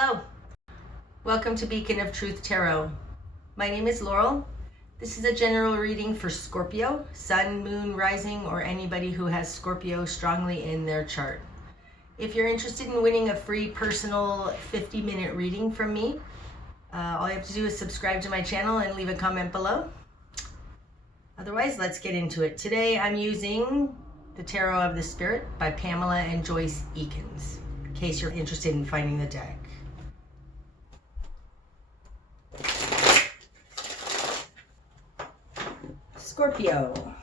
Hello, welcome to Beacon of Truth Tarot. My name is Laurel. This is a general reading for Scorpio, Sun, Moon, Rising, or anybody who has Scorpio strongly in their chart. If you're interested in winning a free personal 50-minute reading from me, all you have to do is subscribe to my channel and leave a comment below. Otherwise, let's get into it. Today I'm using the Tarot of the Spirit by Pamela and Joyce Eakins, in case you're interested in finding the deck. Scorpio.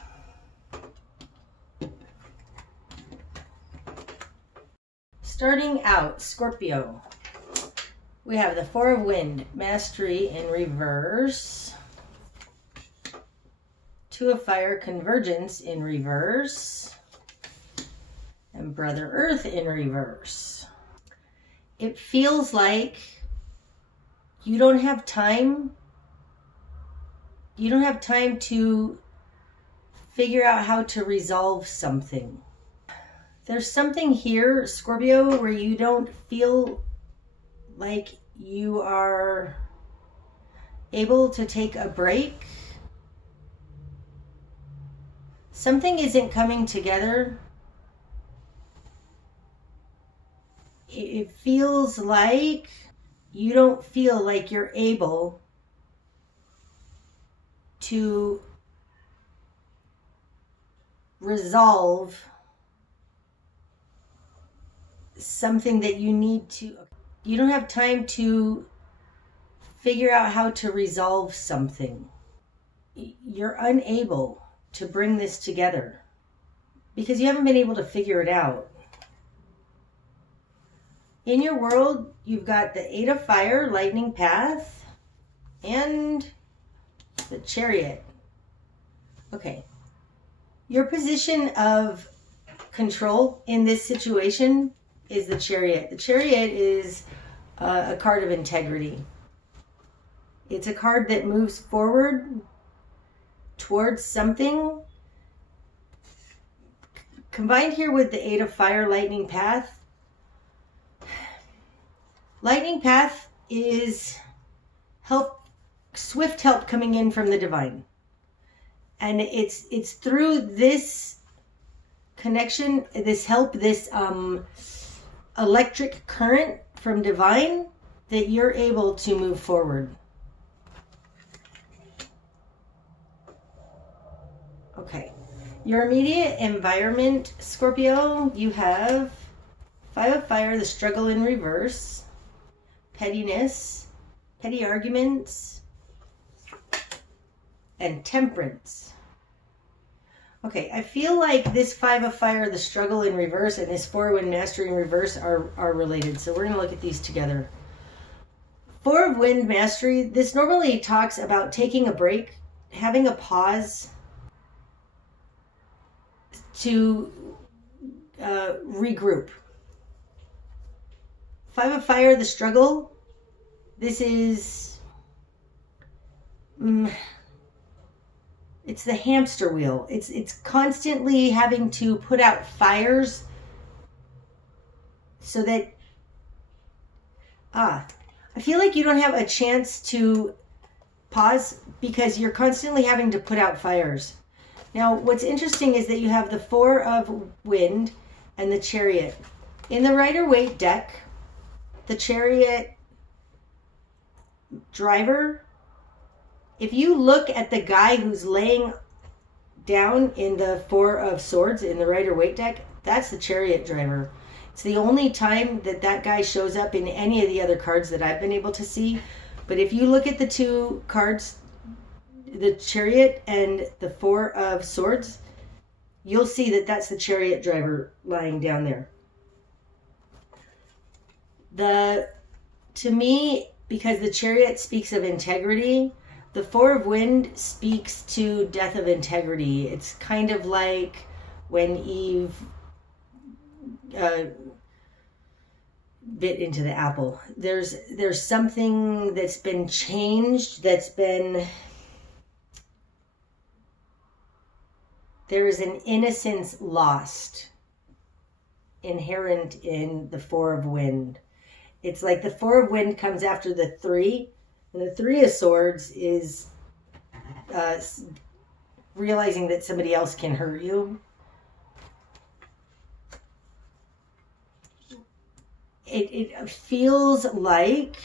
Starting out, Scorpio, we have the Four of Wind, Mastery in reverse, Two of Fire, Convergence in reverse, and Brother Earth in reverse. It feels like you don't have time. You don't have time to figure out how to resolve something. There's something here, Scorpio, where you don't feel like you are able to take a break. Something isn't coming together. It feels like you don't feel like you're able to resolve something that you need to. You don't have time to figure out how to resolve something. You're unable to bring this together because you haven't been able to figure it out. In your world, you've got the Eight of Fire, Lightning Path, and the Chariot. Okay. Your position of control in this situation is the Chariot. The Chariot is a card of integrity. It's a card that moves forward towards something. Combined here with the Eight of Fire, Lightning Path. Lightning Path is swift help coming in from the divine. And it's through this connection, this help, this electric current from divine that you're able to move forward. Okay. Your immediate environment, Scorpio, you have Five of Fire, the struggle in reverse, pettiness, petty arguments, and Temperance. Okay, I feel like this Five of Fire, the struggle in reverse, and this Four of Wind, Mastery in reverse are related. So we're going to look at these together. Four of Wind, Mastery, this normally talks about taking a break, having a pause to regroup. Five of Fire, the struggle, this is it's the hamster wheel. It's constantly having to put out fires so that I feel like you don't have a chance to pause because you're constantly having to put out fires. Now, what's interesting is that you have the Four of Wind and the Chariot. In the Rider-Waite deck, the Chariot driver, if you look at the guy who's laying down in the Four of Swords in the Rider-Waite deck, that's the Chariot driver. It's the only time that that guy shows up in any of the other cards that I've been able to see. But if you look at the two cards, the Chariot and the Four of Swords, you'll see that that's the Chariot driver lying down there. To me, because the Chariot speaks of integrity, the Four of Wind speaks to death of integrity. It's kind of like when Eve bit into the apple. There's something that's been changed, there is an innocence lost inherent in the Four of Wind. It's like the Four of Wind comes after the Three, and the Three of Swords is realizing that somebody else can hurt you. It feels like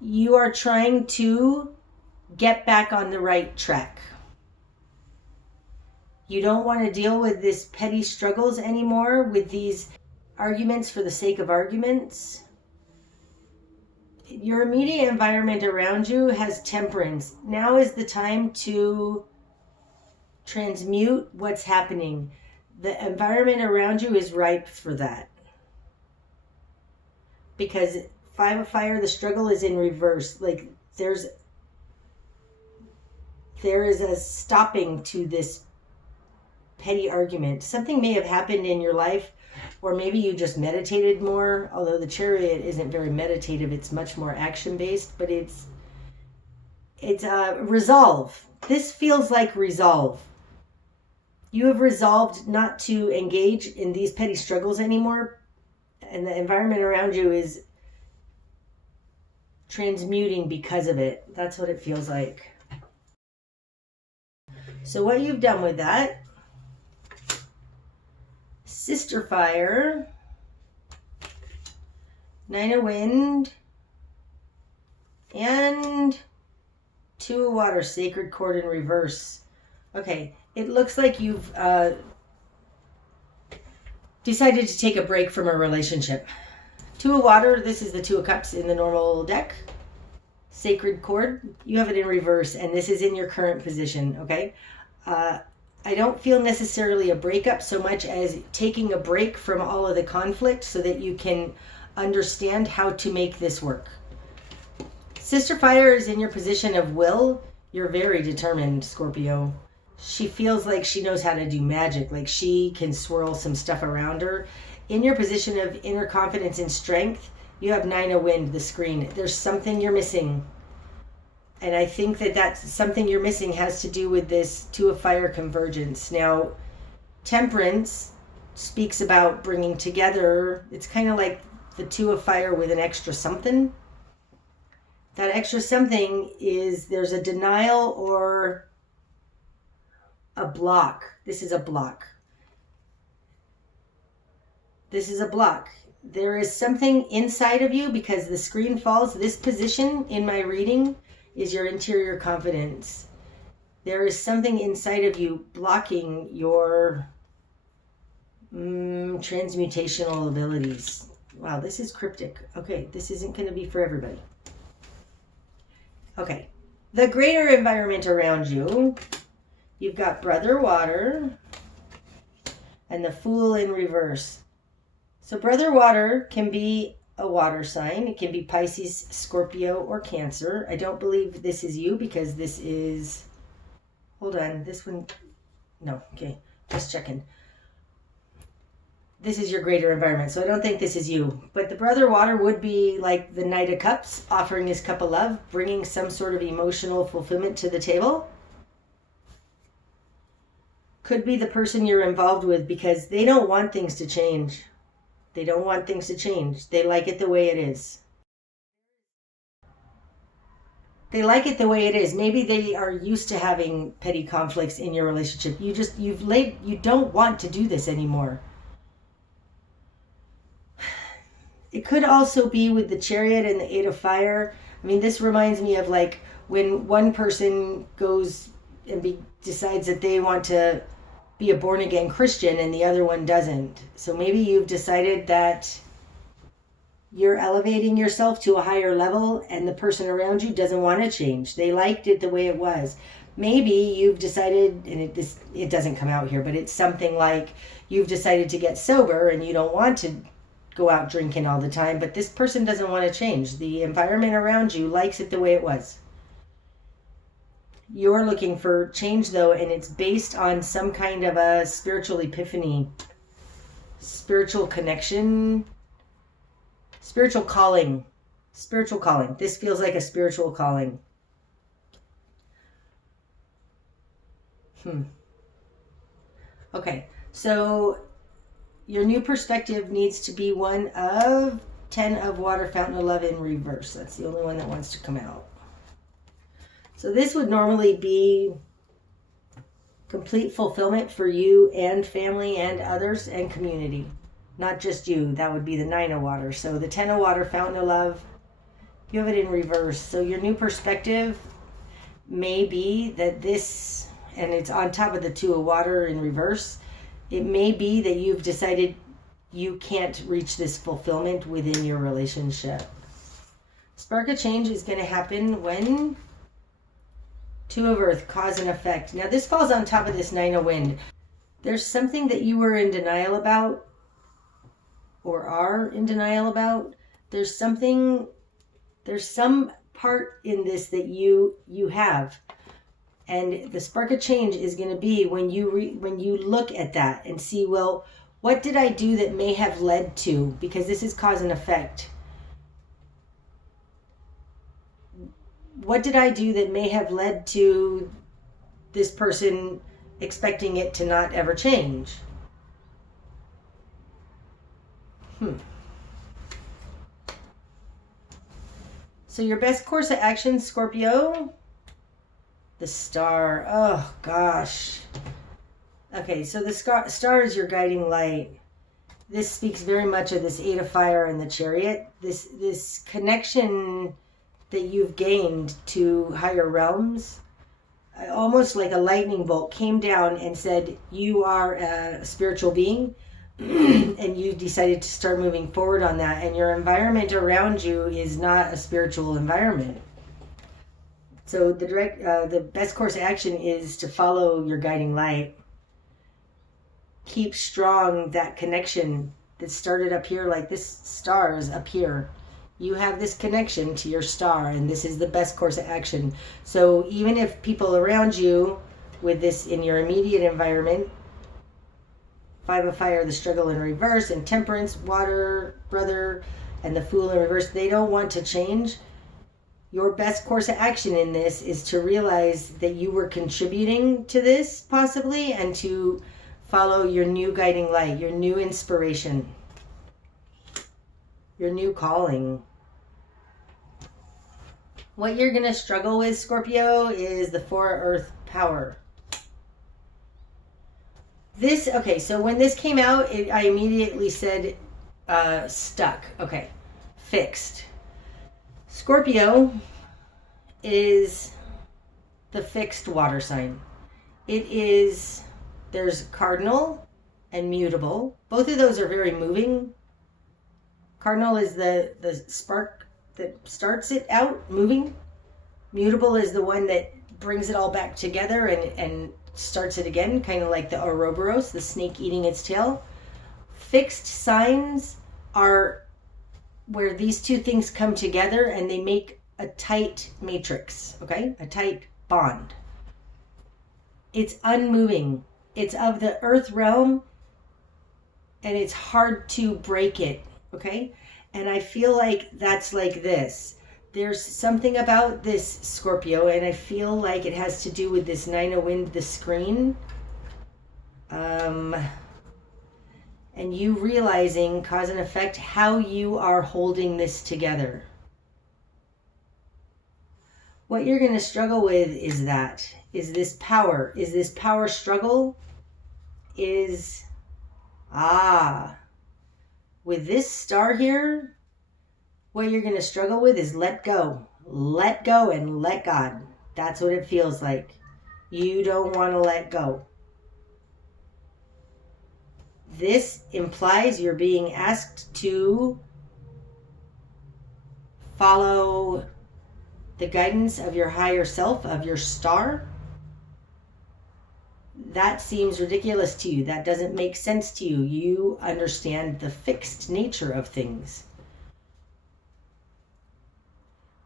you are trying to get back on the right track. You don't want to deal with this petty struggles anymore, with these arguments for the sake of arguments. Your immediate environment around you has temperance. Now is the time to transmute what's happening. The environment around you is ripe for that. Because Five of Fire, the struggle is in reverse. Like there is a stopping to this petty argument. Something may have happened in your life, or maybe you just meditated more, although the Chariot isn't very meditative. It's much more action-based, but it's resolve. This feels like resolve. You have resolved not to engage in these petty struggles anymore, and the environment around you is transmuting because of it. That's what it feels like. So what you've done with that, Sister Fire, Nine of Wind, and Two of Water, Sacred Cord in reverse. Okay, it looks like you've decided to take a break from a relationship. Two of Water, this is the Two of Cups in the normal deck. Sacred Cord, you have it in reverse, and this is in your current position, okay? I don't feel necessarily a breakup so much as taking a break from all of the conflict so that you can understand how to make this work. Sister Fire is in your position of will. You're very determined, Scorpio. She feels like she knows how to do magic, like she can swirl some stuff around her. In your position of inner confidence and strength, you have Nine of Wind, the screen. There's something you're missing. And I think that that's something you're missing has to do with this Two of Fire convergence. Now, Temperance speaks about bringing together. It's kind of like the Two of Fire with an extra something. That extra something is there's a denial or a block. This is a block. This is a block. There is something inside of you because the screen falls. This position in my reading is your interior confidence. There is something inside of you blocking your transmutational abilities. Wow, this is cryptic. Okay, this isn't going to be for everybody. Okay, the greater environment around you, you've got Brother Water and the Fool in reverse. So Brother Water can be a water sign. It can be Pisces, Scorpio, or Cancer. I don't believe this is you because this is... Hold on, this one... No, okay, just checking. This is your greater environment, so I don't think this is you. But the Brother Water would be like the Knight of Cups, offering his cup of love, bringing some sort of emotional fulfillment to the table. Could be the person you're involved with because they don't want things to change. They don't want things to change. They like it the way it is. They like it the way it is. Maybe they are used to having petty conflicts in your relationship. You don't want to do this anymore. It could also be with the Chariot and the Eight of Fire. I mean, this reminds me of like when one person goes and decides that they want to be a born-again Christian and the other one doesn't. So maybe you've decided that you're elevating yourself to a higher level and the person around you doesn't want to change. They liked it the way it was. Maybe you've decided, and it doesn't come out here, but it's something like you've decided to get sober and you don't want to go out drinking all the time, but this person doesn't want to change. The environment around you likes it the way it was. You're looking for change though, and it's based on some kind of a spiritual epiphany, spiritual connection, spiritual calling. This feels like a spiritual calling. Okay, so your new perspective needs to be one of 10 of water, fountain of love in reverse. That's the only one that wants to come out. So this would normally be complete fulfillment for you and family and others and community. Not just you. That would be the 9 of water. So the 10 of water, fountain of love, you have it in reverse. So your new perspective may be that this, and it's on top of the 2 of water in reverse, it may be that you've decided you can't reach this fulfillment within your relationship. Spark of change is going to happen when 2 of earth, cause and effect. Now this falls on top of this 9 of wind. There's something that you were in denial about or are in denial about. There's some part in this that you have. And the spark of change is going to be when you look at that and see, well, what did I do that may have led to, because this is cause and effect. What did I do that may have led to this person expecting it to not ever change? So your best course of action, Scorpio, the star. Oh, gosh. Okay, so the star is your guiding light. This speaks very much of this 8 of fire and the chariot. This connection that you've gained to higher realms, almost like a lightning bolt, came down and said, you are a spiritual being, and you decided to start moving forward on that. And your environment around you is not a spiritual environment. So the best course of action is to follow your guiding light. Keep strong that connection that started up here, like this star is up here. You have this connection to your star, and this is the best course of action. So even if people around you with this in your immediate environment, 5 of fire, the struggle in reverse, and temperance, water, brother, and the fool in reverse, they don't want to change. Your best course of action in this is to realize that you were contributing to this possibly, and to follow your new guiding light, your new inspiration, your new calling. What you're going to struggle with, Scorpio, is the 4 of earth power. Okay, so when this came out, I immediately said stuck. Okay, fixed. Scorpio is the fixed water sign. There's cardinal and mutable. Both of those are very moving. Cardinal is the spark that starts it out moving. Mutable is the one that brings it all back together and starts it again, kind of like the Ouroboros, the snake eating its tail. Fixed signs are where these two things come together and they make a tight matrix, okay? A tight bond. It's unmoving. It's of the earth realm, and it's hard to break it, okay? And I feel like that's like this. There's something about this, Scorpio, and I feel like it has to do with this 9 of wind, the screen. And you realizing, cause and effect, how you are holding this together. What you're going to struggle with is this power. Is this power struggle? With this star here, what you're going to struggle with is let go. Let go and let God. That's what it feels like. You don't want to let go. This implies you're being asked to follow the guidance of your higher self, of your star. That seems ridiculous to you. That doesn't make sense to you. You understand the fixed nature of things.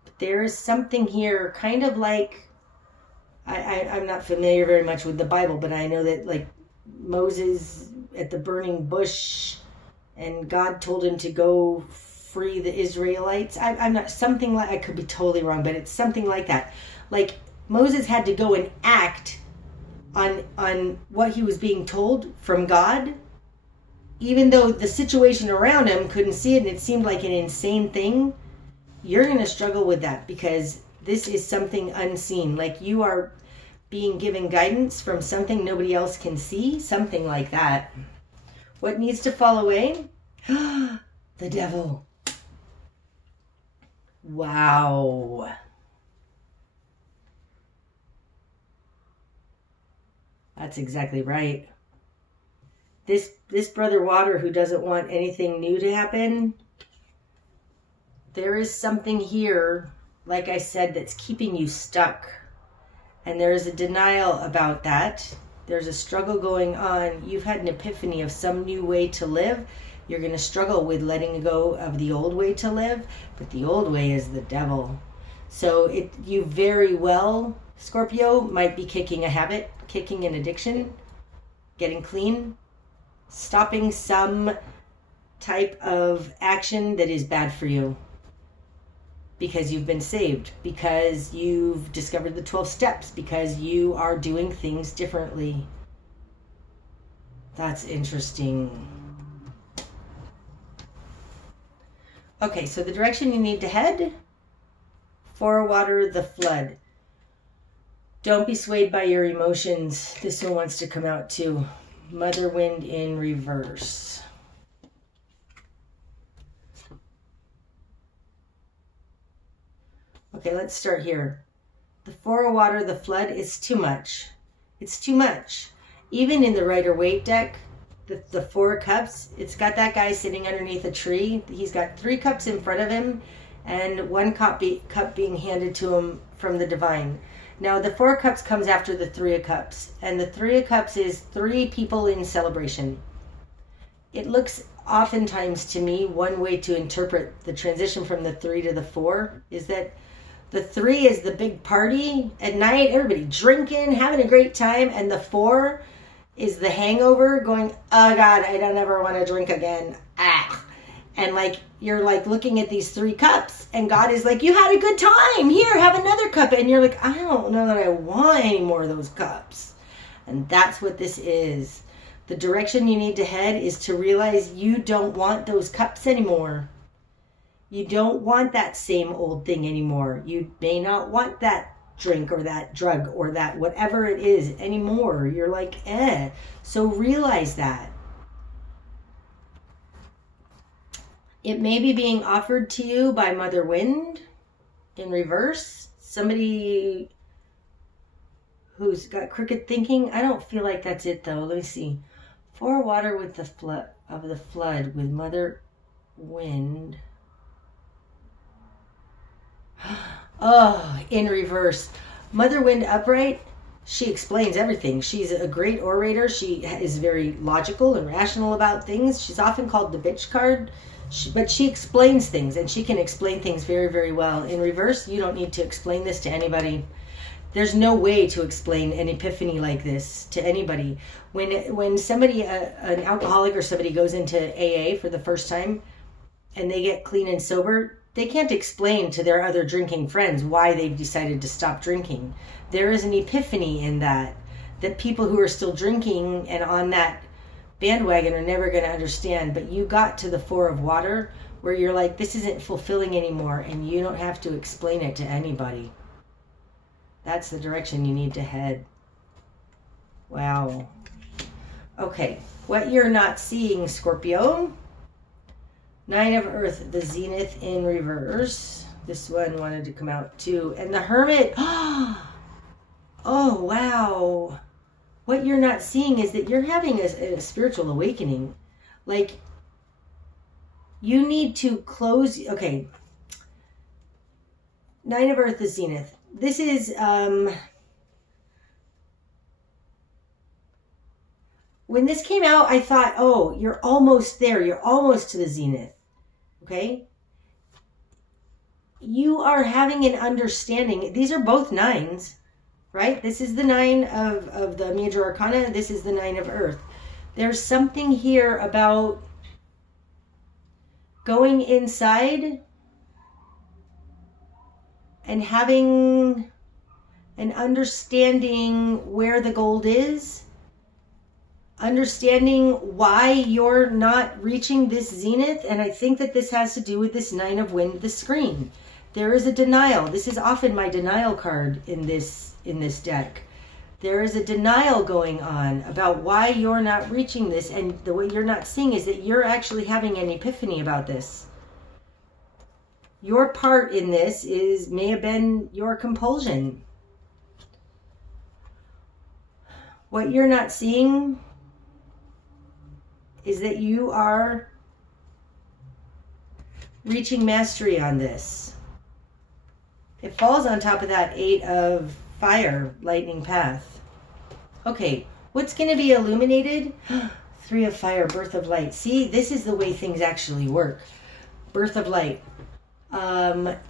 But there is something here, kind of like, I'm not familiar very much with the Bible, but I know that like Moses at the burning bush and God told him to go free the Israelites. I'm not, something like, I could be totally wrong, but it's something like that. Like Moses had to go and act on what he was being told from God, even though the situation around him couldn't see it and it seemed like an insane thing, you're going to struggle with that because this is something unseen. Like you are being given guidance from something nobody else can see, something like that. What needs to fall away? The devil. Wow. That's exactly right. This brother water who doesn't want anything new to happen, there is something here, like I said, that's keeping you stuck. And there is a denial about that. There's a struggle going on. You've had an epiphany of some new way to live. You're going to struggle with letting go of the old way to live, but the old way is the devil. So you very well, Scorpio, might be kicking a habit, kicking an addiction, getting clean, stopping some type of action that is bad for you because you've been saved, because you've discovered the 12 steps, because you are doing things differently. That's interesting. Okay, so the direction you need to head, for water, the flood. Don't be swayed by your emotions. This one wants to come out too. Mother wind in reverse. Okay, let's start here. The four of water, the flood, is too much. It's too much. Even in the Rider-Waite deck, the four cups, it's got that guy sitting underneath a tree. He's got 3 cups in front of him and 1 cup being handed to him from the divine. Now, the 4 cups comes after the 3 of cups, and the 3 of cups is 3 people in celebration. It looks oftentimes to me, one way to interpret the transition from the 3 to the 4 is that the 3 is the big party at night, everybody drinking, having a great time, and the 4 is the hangover going, oh God, I don't ever want to drink again. And like, you're like looking at these 3 cups and God is like, you had a good time. Here, have another cup. And you're like, I don't know that I want any more of those cups. And that's what this is. The direction you need to head is to realize you don't want those cups anymore. You don't want that same old thing anymore. You may not want that drink or that drug or that whatever it is anymore. You're like, So realize that. It may be being offered to you by Mother Wind in reverse. Somebody who's got crooked thinking. I don't feel like that's it though. Let me see. 4 water with the flood with Mother Wind. Oh, in reverse. Mother Wind upright, she explains everything. She's a great orator. She is very logical and rational about things. She's often called the bitch card. But she explains things, and she can explain things very, very well. In reverse, you don't need to explain this to anybody. There's no way to explain an epiphany like this to anybody. When somebody, an alcoholic or somebody goes into AA for the first time, and they get clean and sober, they can't explain to their other drinking friends why they've decided to stop drinking. There is an epiphany in that people who are still drinking and on that bandwagon are never going to understand. But you got to the 4 of water where you're like, this isn't fulfilling anymore, and you don't have to explain it to anybody. That's the direction you need to head. Wow. Okay, what you're not seeing, Scorpio. 9 of Earth, the Zenith in reverse. This one wanted to come out too. And the Hermit. Oh, wow. What you're not seeing is that you're having a spiritual awakening. Like, you need to close. Okay. 9 of Earth, the Zenith. This is, when this came out, I thought, oh, you're almost there. You're almost to the Zenith. Okay? You are having an understanding. These are both 9s, right? This is the 9 of the major arcana. This is the 9 of Earth. There's something here about going inside and having an understanding where the gold is understanding why you're not reaching this zenith. And I think that this has to do with this Nine of Wind, the screen. There is a denial. This is often my denial card in this deck. There is a denial going on about why you're not reaching this, and the way you're not seeing is that you're actually having an epiphany about this. Your part in this may have been your compulsion. What you're not seeing is that you are reaching mastery on this. It falls on top of that Eight of Fire, lightning path. Okay, what's going to be illuminated? Three of Fire, birth of light. See, this is the way things actually work. Birth of light.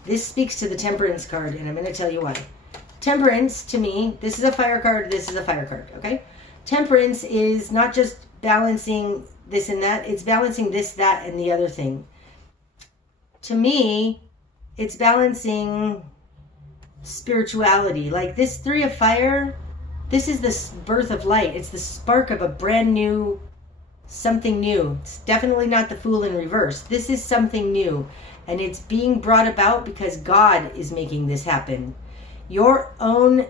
This speaks to the Temperance card, and I'm going to tell you why. Temperance, to me, this is a fire card, this is a fire card, okay? Temperance is not just balancing this and that, it's balancing this, that, and the other thing. To me, it's balancing spirituality. Like this Three of Fire, this is the birth of light. It's the spark of a brand new, something new. It's definitely not the Fool in reverse. This is something new, and it's being brought about because God is making this happen. Your own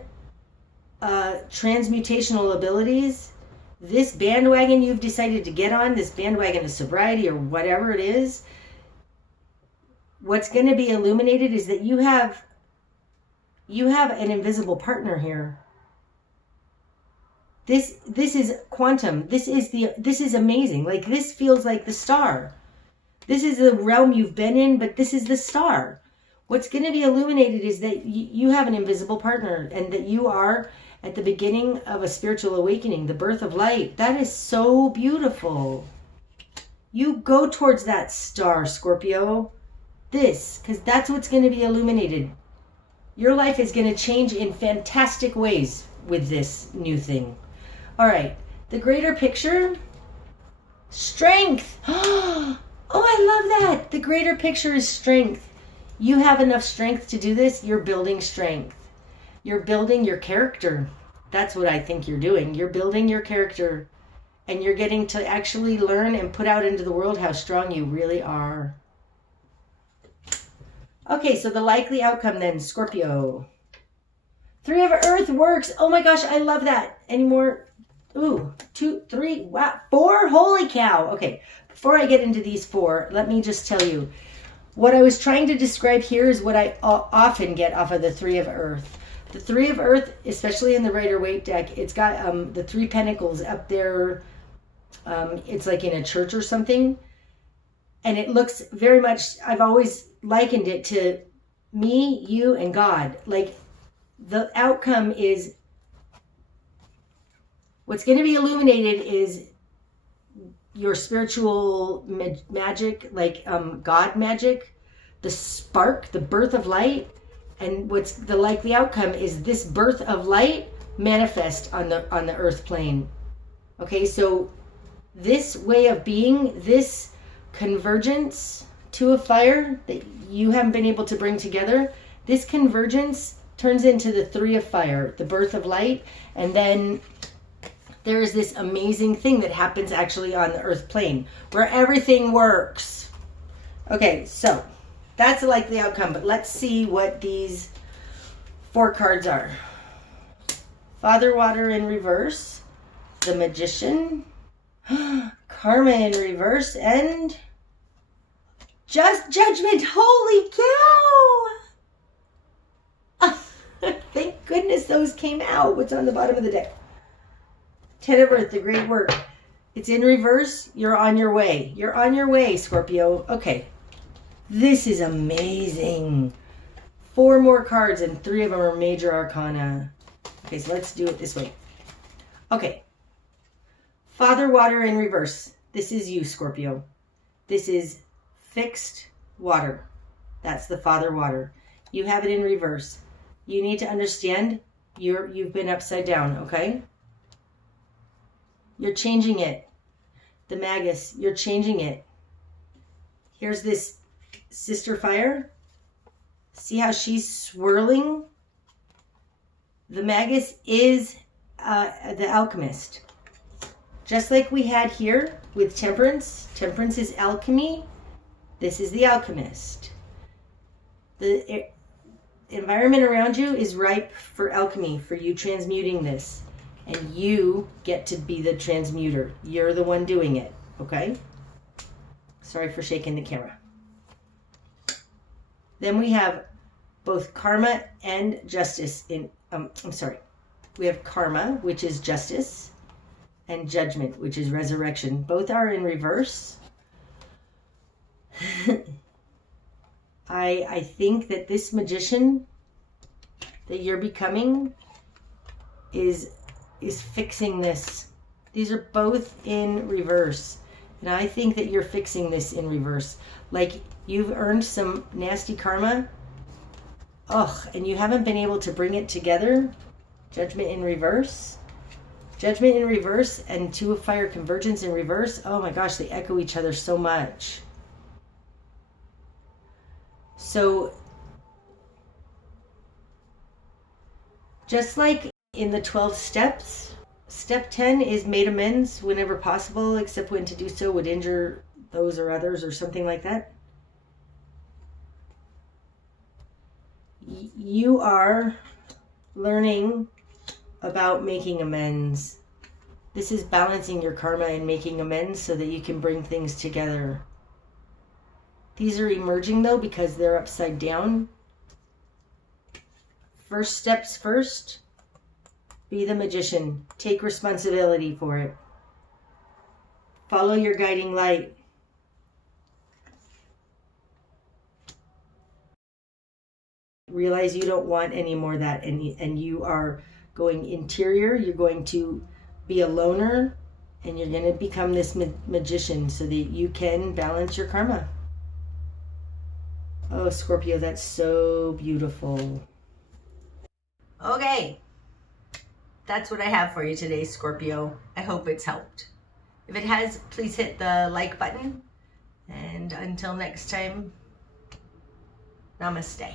transmutational abilities, this bandwagon you've decided to get on, this bandwagon of sobriety or whatever it is, what's going to be illuminated is that you have an invisible partner here. This is quantum. This is amazing. Like, this feels like the star. This is the realm you've been in, but this is the star. What's going to be illuminated is that you have an invisible partner, and that you are at the beginning of a spiritual awakening, the birth of light. That is so beautiful. You go towards that star, Scorpio. Because that's what's going to be illuminated. Your life is going to change in fantastic ways with this new thing. All right, the greater picture, strength. Oh, I love that. The greater picture is strength. You have enough strength to do this. You're building strength. You're building your character. That's what I think you're doing. You're building your character, and you're getting to actually learn and put out into the world how strong you really are. Okay, so the likely outcome then, Scorpio. Three of Earth works. Oh my gosh, I love that. Any more? Ooh, 2, 3, wow, 4. Holy cow. Okay, before I get into these 4, let me just tell you. What I was trying to describe here is what I often get off of the Three of Earth. The Three of Earth, especially in the Rider-Waite deck, it's got the 3 pentacles up there. It's like in a church or something. And it looks very much, I've always likened it to me, you, and God. Like, the outcome is, what's going to be illuminated is your spiritual magic, like God magic, the spark, the birth of light. And what's the likely outcome is this birth of light manifest on the earth plane. Okay, so this way of being, this convergence, 2 of Fire, that you haven't been able to bring together, this convergence turns into the 3 of Fire, the birth of light. And then there is this amazing thing that happens actually on the earth plane where everything works. Okay, so that's the likely outcome, but let's see what these 4 cards are. Father Water in reverse, the Magician, Karma in reverse, and Just Judgment. Holy cow! Thank goodness those came out. What's on the bottom of the deck? 10 of Earth, the great work. It's in reverse. You're on your way. You're on your way, Scorpio. Okay. This is amazing. 4 more cards, and 3 of them are major arcana. Okay, so let's do it this way. Okay. Father Water in reverse. This is you, Scorpio. This is fixed water. That's the Father Water. You have it in reverse. You need to understand you've been upside down, okay? You're changing it. The Magus, you're changing it. Here's this Sister Fire. See how she's swirling? The Magus is the alchemist. Just like we had here with temperance. Temperance is alchemy. This is the alchemist. The environment around you is ripe for alchemy, for you transmuting this. And you get to be the transmuter. You're the one doing it, okay? Sorry for shaking the camera. Then we have both karma and justice in, we have karma, which is justice, and judgment, which is resurrection. Both are in reverse. I think that this magician that you're becoming is fixing this. These are both in reverse. And I think that you're fixing this in reverse. Like you've earned some nasty karma. Ugh, and you haven't been able to bring it together. Judgment in reverse. Judgment in reverse and Two of Fire convergence in reverse. Oh my gosh, they echo each other so much. So, just like in the 12 steps, step 10 is made amends whenever possible, except when to do so would injure those or others or something like that. You are learning about making amends. This is balancing your karma and making amends so that you can bring things together. These are emerging though because they're upside down. First steps first. Be the magician. Take responsibility for it. Follow your guiding light. Realize you don't want any more of that, and you are going interior. You're going to be a loner, and you're going to become this magician so that you can balance your karma. Oh, Scorpio, that's so beautiful. Okay. That's what I have for you today, Scorpio. I hope it's helped. If it has, please hit the like button. And until next time, namaste.